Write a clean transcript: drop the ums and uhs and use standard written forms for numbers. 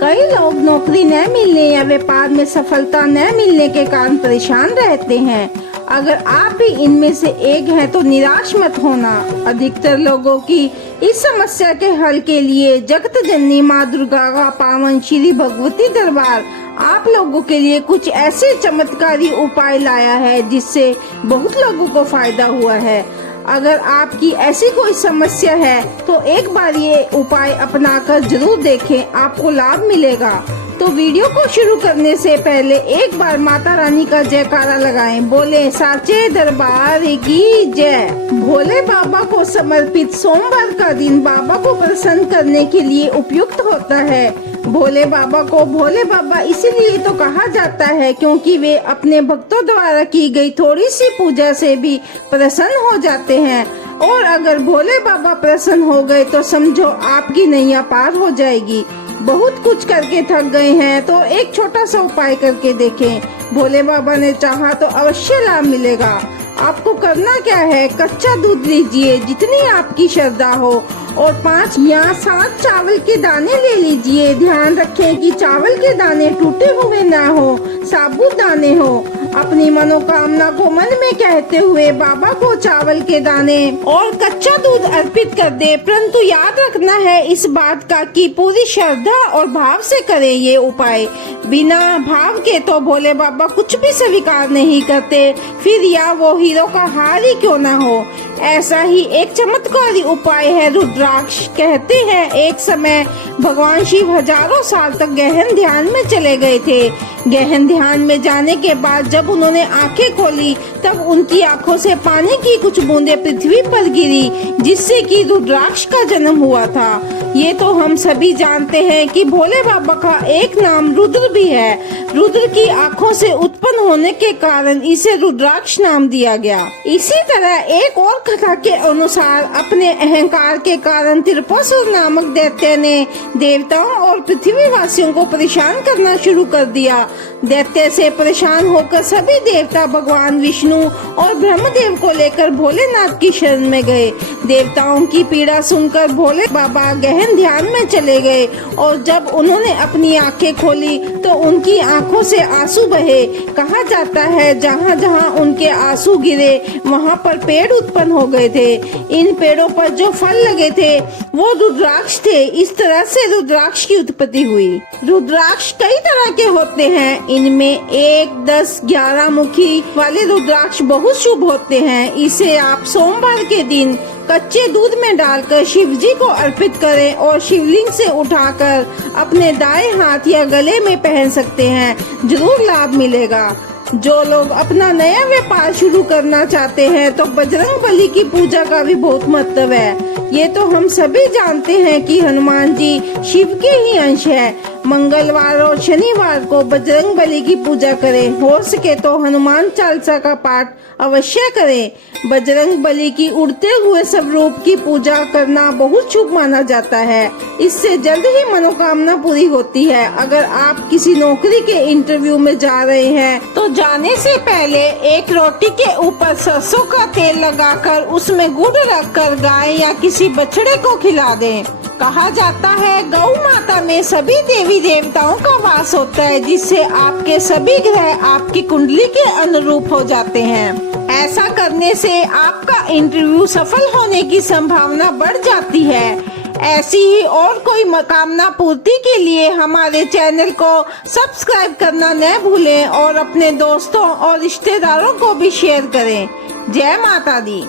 कई लोग नौकरी न मिलने या व्यापार में सफलता न मिलने के कारण परेशान रहते हैं। अगर आप भी इनमें से एक हैं तो निराश मत होना। अधिकतर लोगों की इस समस्या के हल के लिए जगत जननी माँ दुर्गा का पावन श्री भगवती दरबार आप लोगों के लिए कुछ ऐसे चमत्कारी उपाय लाया है जिससे बहुत लोगों को फायदा हुआ है। अगर आपकी ऐसी कोई समस्या है तो एक बार ये उपाय अपनाकर जरूर देखें, आपको लाभ मिलेगा। तो वीडियो को शुरू करने से पहले एक बार माता रानी का जयकारा लगाएं। बोले साचे दरबार की जय। भोले बाबा को समर्पित सोमवार का दिन बाबा को प्रसन्न करने के लिए उपयुक्त होता है। भोले बाबा को भोले बाबा इसीलिए तो कहा जाता है क्योंकि वे अपने भक्तों द्वारा की गई थोड़ी सी पूजा से भी प्रसन्न हो जाते हैं। और अगर भोले बाबा प्रसन्न हो गए तो समझो आपकी नैया पार हो जाएगी। बहुत कुछ करके थक गए हैं तो एक छोटा सा उपाय करके देखें। भोले बाबा ने चाहा तो अवश्य लाभ मिलेगा। आपको करना क्या है, कच्चा दूध लीजिए जितनी आपकी श्रद्धा हो और 5 या 7 चावल के दाने ले लीजिए। ध्यान रखें कि चावल के दाने टूटे हुए ना हो, साबुत दाने हो। अपनी मनोकामना को मन में कहते हुए बाबा को चावल के दाने और कच्चा दूध अर्पित कर दे। परंतु याद रखना है इस बात का कि पूरी श्रद्धा और भाव से करें ये उपाय। बिना भाव के तो भोले बाबा कुछ भी स्वीकार नहीं करते, फिर या वो हीरो का हार ही क्यों ना हो। ऐसा ही एक चमत्कारी उपाय है रुद्राक्ष। कहते हैं एक समय भगवान शिव हजारों साल तक गहन ध्यान में चले गए थे। गहन ध्यान में जाने के बाद जब उन्होंने आंखें खोली तब उनकी आंखों से पानी की कुछ बूंदें पृथ्वी पर गिरी, जिससे कि रुद्राक्ष का जन्म हुआ था। ये तो हम सभी जानते हैं कि भोले बाबा का एक नाम रुद्र भी है। रुद्र की आंखों से उत्पन्न होने के कारण इसे रुद्राक्ष नाम दिया गया। इसी तरह एक और कथा के अनुसार अपने अहंकार के कारण त्रिपुरासुर नामक दैत्य ने देवताओं और पृथ्वीवासियों को परेशान करना शुरू कर दिया। दैत्य से परेशान होकर सभी देवता भगवान विष्णु और ब्रह्मदेव को लेकर भोलेनाथ की शरण में गए। देवताओं की पीड़ा सुनकर भोले बाबा गहन ध्यान में चले गए और जब उन्होंने अपनी आंखें खोली तो उनकी आंखों से आंसू बहे। कहा जाता है जहाँ जहाँ उनके आंसू गिरे वहाँ पर पेड़ उत्पन्न हो गए थे। इन पेड़ों पर जो फल लगे थे वो रुद्राक्ष थे। इस तरह से रुद्राक्ष की उत्पत्ति हुई। रुद्राक्ष कई तरह के होते हैं। इनमें 1, 10, 11 मुखी वाले रुद्राक्ष बहुत शुभ होते हैं। इसे आप सोमवार के दिन कच्चे दूध में डालकर शिव जी को अर्पित करें और शिवलिंग से उठाकर अपने दाएं हाथ या गले में पहन सकते हैं, जरूर लाभ मिलेगा। जो लोग अपना नया व्यापार शुरू करना चाहते हैं तो बजरंग बली की पूजा का भी बहुत महत्व है। ये तो हम सभी जानते हैं कि हनुमान जी शिव के ही अंश है। मंगलवार और शनिवार को बजरंग बली की पूजा करें। हो सके तो हनुमान चालीसा का पाठ अवश्य करें। बजरंग बली की उड़ते हुए स्वरूप की पूजा करना बहुत शुभ माना जाता है। इससे जल्द ही मनोकामना पूरी होती है। अगर आप किसी नौकरी के इंटरव्यू में जा रहे हैं तो जाने से पहले एक रोटी के ऊपर सरसों का तेल लगाकर उसमें गुड़ रखकर गाय या किसी बछड़े को खिला दें। कहा जाता है गौ माता में सभी देवी देवताओं का वास होता है, जिससे आपके सभी ग्रह आपकी कुंडली के अनुरूप हो जाते हैं। ऐसा करने से आपका इंटरव्यू सफल होने की संभावना बढ़ जाती है। ऐसी ही और कोई कामना पूर्ति के लिए हमारे चैनल को सब्सक्राइब करना न भूलें और अपने दोस्तों और रिश्तेदारों को भी शेयर करें। जय माता दी।